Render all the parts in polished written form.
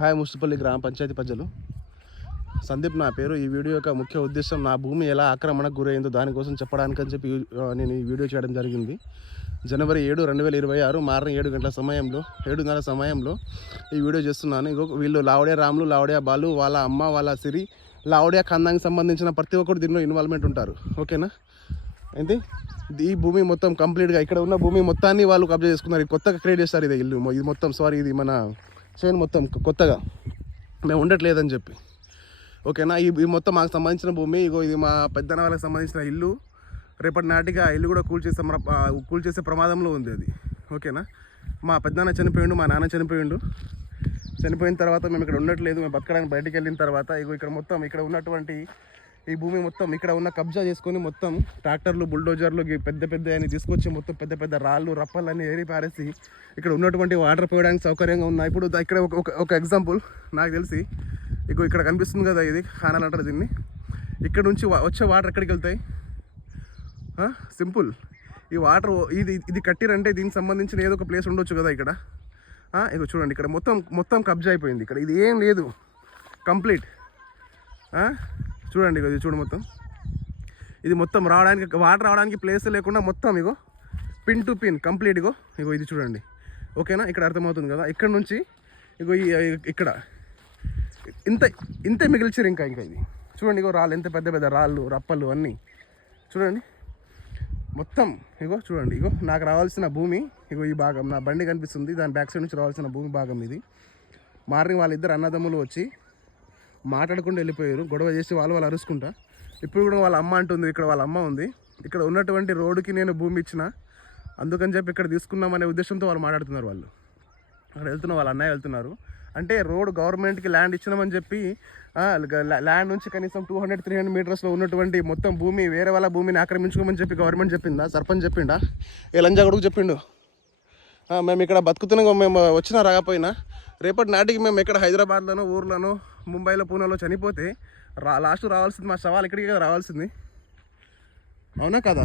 Hi ముస్తుపల్లి గ్రామ పంచాయతీ ప్రజలు, సందీప్ నా పేరు. ఈ వీడియో యొక్క ముఖ్య ఉద్దేశం నా భూమి ఎలా ఆక్రమణకు గురైందో దానికోసం చెప్పడానికని చెప్పి నేను ఈ వీడియో చేయడం జరిగింది. జనవరి 7, 2026 మార్నింగ్ 7 సమయంలో 7:30 సమయంలో ఈ వీడియో చేస్తున్నాను. ఇగో వీళ్ళు లావడియా రాములు, లావడియా బాలు, వాళ్ళ అమ్మ, వాళ్ళ సిరి, లావడియా ఖందానికి సంబంధించిన ప్రతి ఒక్కరు దీనిలో ఇన్వాల్వ్మెంట్ ఉంటారు. ఓకేనా? అయితే ఈ భూమి మొత్తం కంప్లీట్గా ఇక్కడ ఉన్న భూమి మొత్తాన్ని వాళ్ళు కబ్జా చేసుకున్నారు. కొత్తగా క్రియేట్ చేస్తారు ఇది ఇల్లు, ఇది మొత్తం ఇది మన చైన్ మొత్తం కొత్తగా మేము ఉండట్లేదని చెప్పి. ఓకేనా? ఈ మొత్తం మాకు సంబంధించిన భూమి. ఇగో ఇది మా పెద్దన్న వాళ్ళకి సంబంధించిన ఇల్లు. రేపటి నాటిగా ఇల్లు కూడా కూల్చేసే ప్రమాదంలో ఉంది అది. ఓకేనా? మా పెద్దన్న చనిపోయిండు, మా నాన్న చనిపోయిన తర్వాత మేము ఇక్కడ ఉండట్లేదు. మేము బతకడానికి బయటికి వెళ్ళిన తర్వాత ఇగో ఇక్కడ మొత్తం ఇక్కడ ఉన్నటువంటి ఈ భూమి మొత్తం ఇక్కడ ఉన్న కబ్జా చేసుకొని మొత్తం ట్రాక్టర్లు, బుల్డోజర్లు పెద్ద అని తీసుకొచ్చి మొత్తం పెద్ద రాళ్ళు రప్పలన్నీ ఏరి పారేసి ఇక్కడ ఉన్నటువంటి వాటర్ పోయడానికి సౌకర్యంగా ఉన్నాయి. ఇప్పుడు ఇక్కడ ఒక ఎగ్జాంపుల్ నాకు తెలిసి ఇగో ఇక్కడ కనిపిస్తుంది కదా, ఇది ఖానాలు అంటారు దీన్ని. ఇక్కడ నుంచి వచ్చే వాటర్ ఎక్కడికి వెళ్తాయి? సింపుల్, ఈ వాటర్ ఇది కట్టిరంటే దీనికి సంబంధించిన ఏదో ఒక ప్లేస్ ఉండొచ్చు కదా ఇక్కడ. ఇగో చూడండి, ఇక్కడ మొత్తం కబ్జా అయిపోయింది. ఇక్కడ ఇది ఏం లేదు, కంప్లీట్. చూడండి, ఇది చూడు మొత్తం ఇది మొత్తం వాటర్ రావడానికి ప్లేస్ లేకుండా మొత్తం ఇగో పిన్ టు పిన్ కంప్లీట్. ఇగో ఇది చూడండి. ఓకేనా? ఇక్కడ అర్థమవుతుంది కదా. ఇక్కడ నుంచి ఇగో ఇక్కడ ఇంతే మిగిల్చారు. ఇంకా ఇది చూడండి, ఇగో రాళ్ళు, ఎంత పెద్ద రాళ్ళు రప్పలు అన్నీ చూడండి మొత్తం. ఇగో చూడండి, ఇగో నాకు రావాల్సిన భూమి ఇగో ఈ భాగం, నా బండి కనిపిస్తుంది, దాని బ్యాక్ సైడ్ నుంచి రావాల్సిన భూమి భాగం ఇది. మార్నింగ్ వాళ్ళిద్దరు అన్నదమ్ములు వచ్చి మాట్లాడుకుంటూ వెళ్ళిపోయారు, గొడవ చేసి వాళ్ళు అరుచుకుంటా. ఇప్పుడు కూడా వాళ్ళ అమ్మ అంటుంది, ఇక్కడ వాళ్ళ అమ్మ ఉంది, ఇక్కడ ఉన్నటువంటి రోడ్డుకి నేను భూమి ఇచ్చిన, అందుకని చెప్పి ఇక్కడ తీసుకున్నామనే ఉద్దేశంతో వాళ్ళు మాట్లాడుతున్నారు. వాళ్ళు అక్కడ వెళ్తున్నారు, వాళ్ళ అన్నయ్య వెళ్తున్నారు. అంటే రోడ్ గవర్నమెంట్కి ల్యాండ్ ఇచ్చినామని చెప్పి ల్యాండ్ నుంచి కనీసం 200-300 మీటర్స్లో ఉన్నటువంటి మొత్తం భూమి వేరే వాళ్ళ భూమిని ఆక్రమించుకోమని చెప్పి గవర్నమెంట్ చెప్పిందా? సర్పంచ్ చెప్పిండా? ఏ లంజా కొడుకు చెప్పిండు? మేము ఇక్కడ బతుకుతున్నాం, మేము వచ్చినా రాకపోయినా రేపటి నాటికి మేము ఎక్కడ హైదరాబాద్లోనో ఊర్లోనో ముంబైలో పూణేలో చనిపోతే లాస్ట్ రావాల్సింది మా శవాలు ఇక్కడికి కదా రావాల్సింది, అవునా కదా?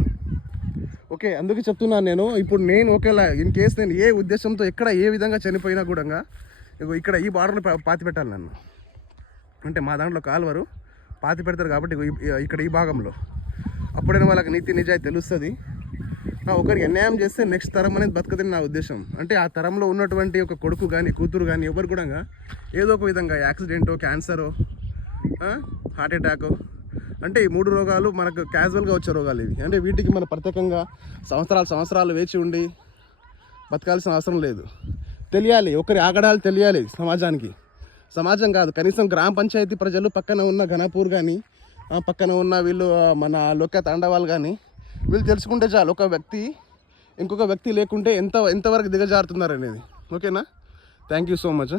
ఓకే, అందుకే చెప్తున్నాను నేను. ఇప్పుడు నేను ఒకేలా ఇన్ కేసు నేను ఏ ఉద్దేశంతో ఎక్కడ ఏ విధంగా చనిపోయినా కూడా ఇగో ఇక్కడ ఈ బార్డర్లో పాతి పెట్టాలి నన్ను. అంటే మా దాంట్లో కాలువరు పాతి పెడతారు కాబట్టి ఇక్కడ ఈ భాగంలో అప్పుడైనా వాళ్ళకి నీతి నిజాయితీ తెలుస్తుంది. ఒకరికి అన్యాయం చేస్తే నెక్స్ట్ తరం అనేది బతకదని నా ఉద్దేశం. అంటే ఆ తరంలో ఉన్నటువంటి ఒక కొడుకు కానీ కూతురు కానీ ఎవరు కూడా ఏదో ఒక విధంగా యాక్సిడెంటో, క్యాన్సరో, హార్ట్ అటాక్, అంటే ఈ 3 రోగాలు మనకు క్యాజువల్గా వచ్చే రోగాలు ఇవి. అంటే వీటికి మన ప్రత్యేకంగా సంవత్సరాలు వేచి ఉండి బతకాల్సిన అవసరం లేదు. తెలియాలి, ఒకరి ఆగడాలు తెలియాలి సమాజం కాదు, కనీసం గ్రామ పంచాయతీ ప్రజలు, పక్కన ఉన్న ఘనపూర్ కానీ పక్కన ఉన్న వీళ్ళు మన లోక తాండవాళ్ళు కానీ వీళ్ళు తెలుసుకుంటే చాలు, ఒక వ్యక్తి ఇంకొక వ్యక్తి లేకుంటే ఎంతవరకు దిగజారుతున్నారు అనేది. ఓకేనా? Thank you so much.